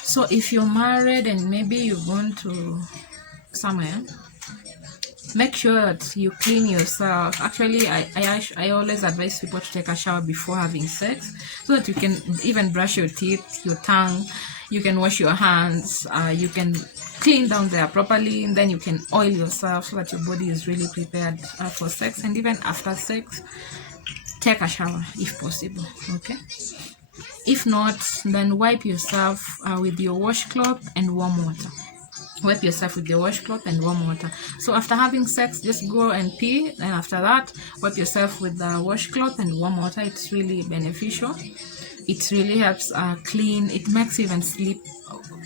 So if you're married and maybe you're going to somewhere, make sure that you clean yourself. Actually, I always advise people to take a shower before having sex, so that you can even brush your teeth, your tongue, you can wash your hands, you can clean down there properly, and then you can oil yourself so that your body is really prepared for sex. And even after sex, take a shower if possible, okay? If not, then wipe yourself with your washcloth and warm water. Wipe yourself with your washcloth and warm water. So after having sex, just go and pee, and after that, wipe yourself with the washcloth and warm water. It's really beneficial. It really helps clean. It makes you even sleep.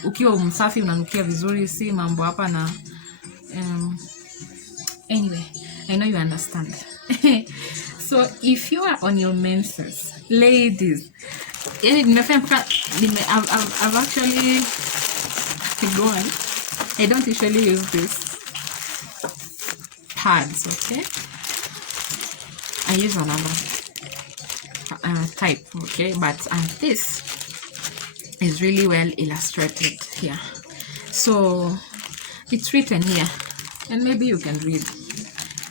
Ukiwa msafi unanukia vizuri, si mambo hapa na anyway, I know you understand. So if you are on your menses, ladies, I've actually gone. I don't usually use these pads, okay? I use another type, okay? But this is really well illustrated here. So it's written here, and maybe you can read.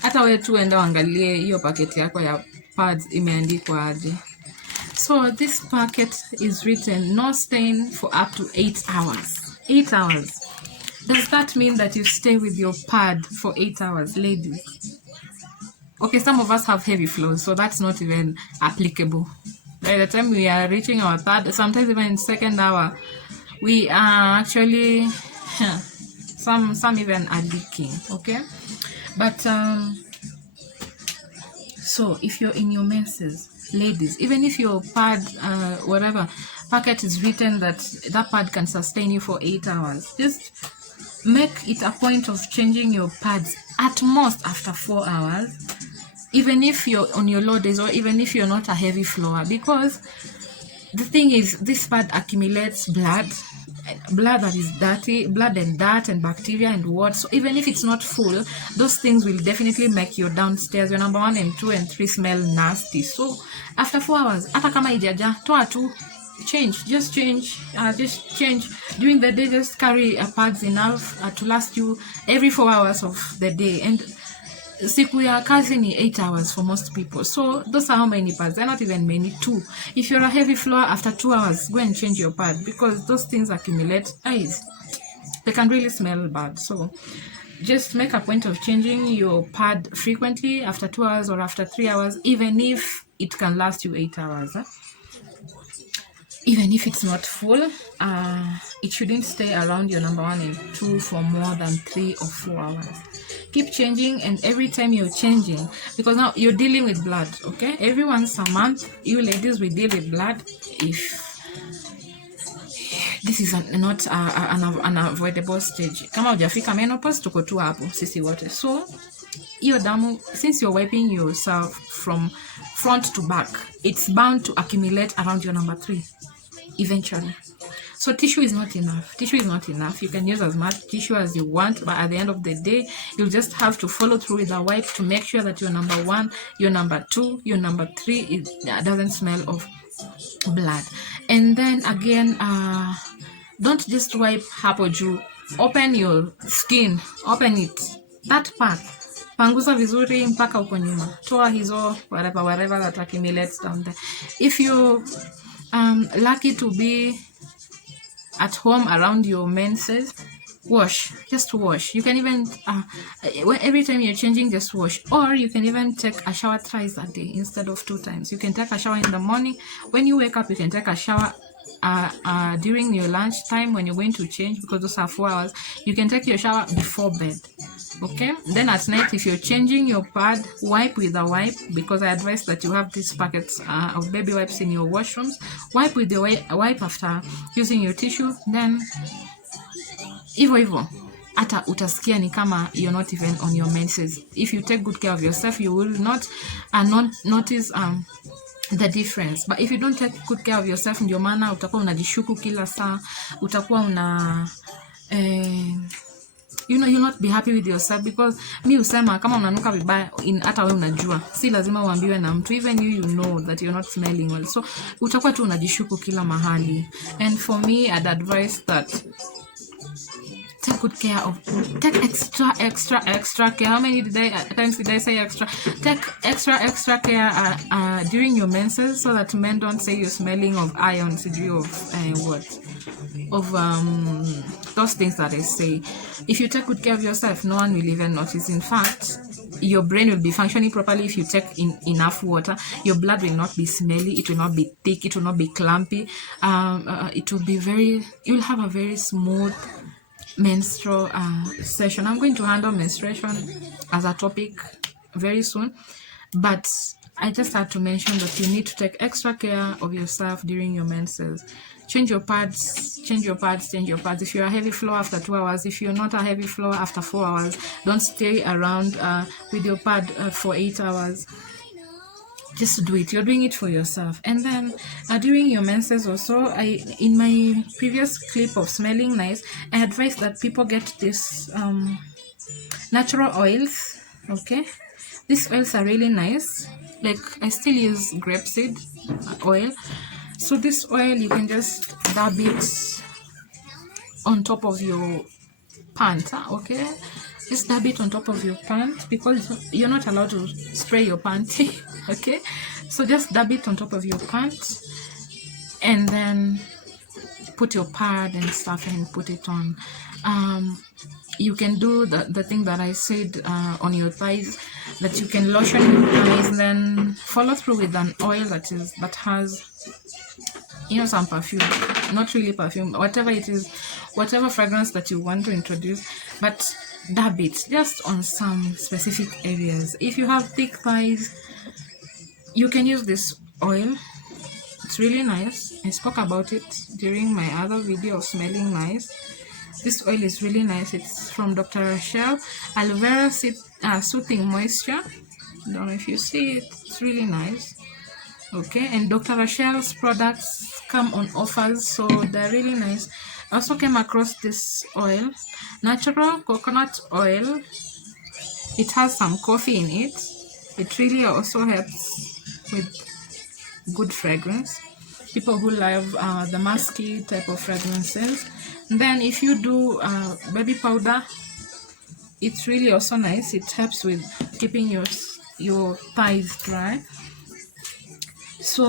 Hata wewe tu enda angalie hiyo paketi yako ya pads imeandikwa aje. So this packet is written no stain for up to 8 hours. 8 hours. Does that mean that you stay with your pad for 8 hours, ladies? Okay, some of us have heavy flows, so that's not even applicable. By the time we are reaching our third, sometimes even in second hour, we are actually, some even are leaking, okay? But, so if you're in your menses, ladies, even if your pad, whatever packet is written that pad can sustain you for 8 hours, just make it a point of changing your pads at most after 4 hours, even if you're on your low days, or even if you're not a heavy flower, because the thing is, this pad accumulates blood that is dirty, blood and dirt and bacteria and what. So even if it's not full, those things will definitely make your downstairs, your number 1 and 2 and 3 smell nasty. So after 4 hours, hata kama ijaja, toa tu, just change during the day. Just carry pads enough to last you every 4 hours of the day, and siku ya kazi ni 8 hours for most people. So those are how many pads. They're not even many, 2. If you're a heavy flower, after 2 hours, go and change your pad, because those things accumulate. They can really smell bad. So just make a point of changing your pad frequently after 2 hours or after 3 hours, even if it can last you 8 hours. Even if it's not full, it shouldn't stay around your number 1 and 2 for more than 3 or 4 hours. Keep changing, and every time you're changing, because now you're dealing with blood, okay? Every once a month, you ladies will deal with blood. If this is not an unavoidable stage, kama hujafika menopause, tuko tu hapo sisi wote. So hiyo damu, since you're wiping yourself from front to back, it's bound to accumulate around your number 3 eventually. So tissue is not enough. You can use as much tissue as you want, but at the end of the day, you'll just have to follow through with a wipe to make sure that your number 1, your number 2, your number 3 doesn't smell of blood. And then again, don't just wipe hapo juu. Open your skin, open it, that part, panguza vizuri mpaka huko nyuma. Toa hizo whatever that accumulates down there. If you're lucky to be at home around your menses, just wash. You can even every time you're changing, just wash. Or you can even take a shower thrice a day instead of 2 times. You can take a shower in the morning. When you wake up, you can take a shower during your lunch time when you're going to change, because those are 4 hours. You can take your shower before bed, okay? Then at night, if you're changing your pad, wipe with a wipe, because I advise that you have these packets of baby wipes in your washrooms. Wipe with the wipe after using your tissue. Then hivyo hata utasikia ni kama you're not even on your menses. If you take good care of yourself, you will not notice the difference. But if you don't take good care of yourself, ndio maana utakuwa unajishuku kila saa, utakuwa you'll not be happy with yourself, because mi usema kama unanuka vibaya, hata wewe unajua, si lazima uambiwe na mtu, even you know that you're not smelling well. So utakuwa tu unajishuku kila mahali. And for me, I'd advise that take good care of, take extra care. How many times did I say extra? Take extra care during your menses, so that men don't say you're smelling of iron, of those things that I say. If you take good care of yourself, no one will even notice. In fact, your brain will be functioning properly if you take enough water. Your blood will not be smelly, it will not be thick, it will not be clumpy. It will be you'll have a very smooth menstrual session. I'm going to handle menstruation as a topic very soon, but I just had to mention that you need to take extra care of yourself during your menses. Change your pads. If you're a heavy flow, after 2 hours. If you're not a heavy flow, after 4 hours. Don't stay around with your pad for 8 hours. Just do it. You're doing it for yourself. And then during your menses also, in my previous clip of smelling nice, I advise that people get this natural oils. Okay, these oils are really nice. Like, I still use grapeseed oil. So this oil, you can just dab it on top of your pant. Okay, just dab it on top of your pant, because you're not allowed to spray your panty. Okay, so just dab it on top of your pant, and then put your pad and stuff and put it on. You can do the thing that I said on your thighs, that you can lotion your thighs, and then follow through with an oil that has, some perfume, not really perfume, whatever it is, whatever fragrance that you want to introduce, but dab it just on some specific areas. If you have thick thighs, you can use this oil. It's really nice. I spoke about it during my other video of smelling nice. This oil is really nice. It's from Dr. Rachel, aloe vera soothing moisture. I don't know if you see it. It's really nice. Okay, and Dr. Rachel's products come on offers, so they're really nice. I also came across this oil, natural coconut oil. It has some coffee in it. It really also helps with good fragrance. People who love the musky type of fragrances. And then if you do baby powder, it's really also nice. It helps with keeping your thighs dry. So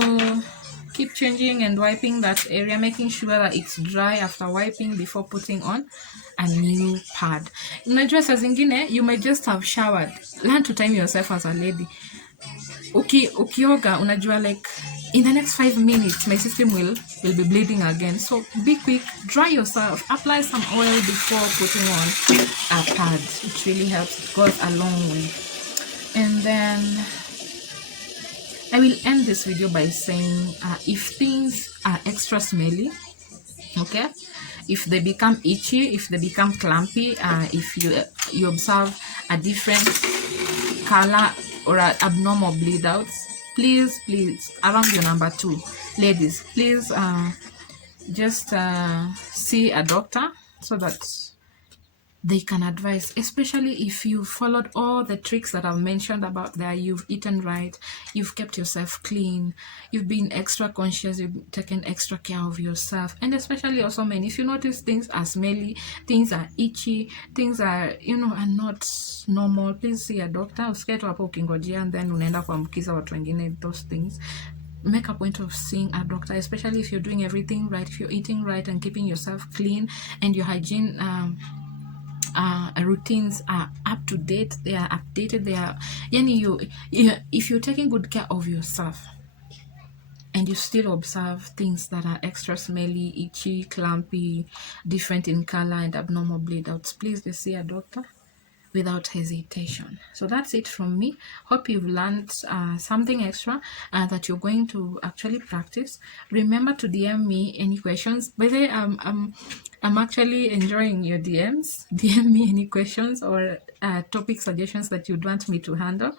keep changing and wiping that area, making sure that it's dry after wiping before putting on a new pad. Unajua saa zingine you might just have showered. Learn to time yourself as a lady. Ukioga, unajua, like, in the next 5 minutes my system will be bleeding again. So be quick, dry yourself, apply some oil before putting on a pad. It really helps. It goes a long way. And then I will end this video by saying, if things are extra smelly, okay, if they become itchy, if they become clumpy, if you observe a different color or abnormal bleed outs, please, around your number 2, ladies, please just see a doctor so that they can advise, especially if you followed all the tricks that I've mentioned about there. You've eaten right, you've kept yourself clean, you've been extra conscious, you've taken extra care of yourself. And especially also men, if you notice things are smelly, things are itchy, things are, are not normal, please see a doctor. Usikae tu hapo ukingojea and then unaenda kuambukiza watu wengine those things. Make a point of seeing a doctor, especially if you're doing everything right, if you're eating right and keeping yourself clean, and your hygiene routines are up to date, they are updated, they are, if you're taking good care of yourself and you still observe things that are extra smelly, itchy, clumpy, different in color, and abnormal bleed outs, please just see a doctor without hesitation. So that's it from me. Hope you've learned something extra that you're going to actually practice. Remember to DM me any questions. By the way, I'm actually enjoying your DMs. DM me any questions or topic suggestions that you'd want me to handle.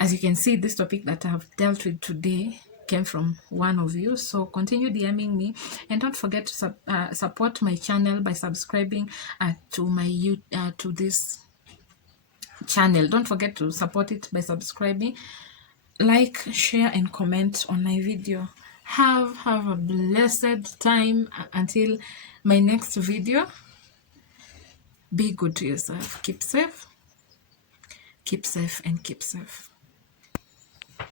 As you can see, this topic that I've dealt with today came from one of you, so continue DMing me, and don't forget to support my channel by subscribing to this channel. Don't forget to support it by subscribing, like, share, and comment on my video. Have a blessed time until my next video. Be good to yourself. Keep safe, and keep safe.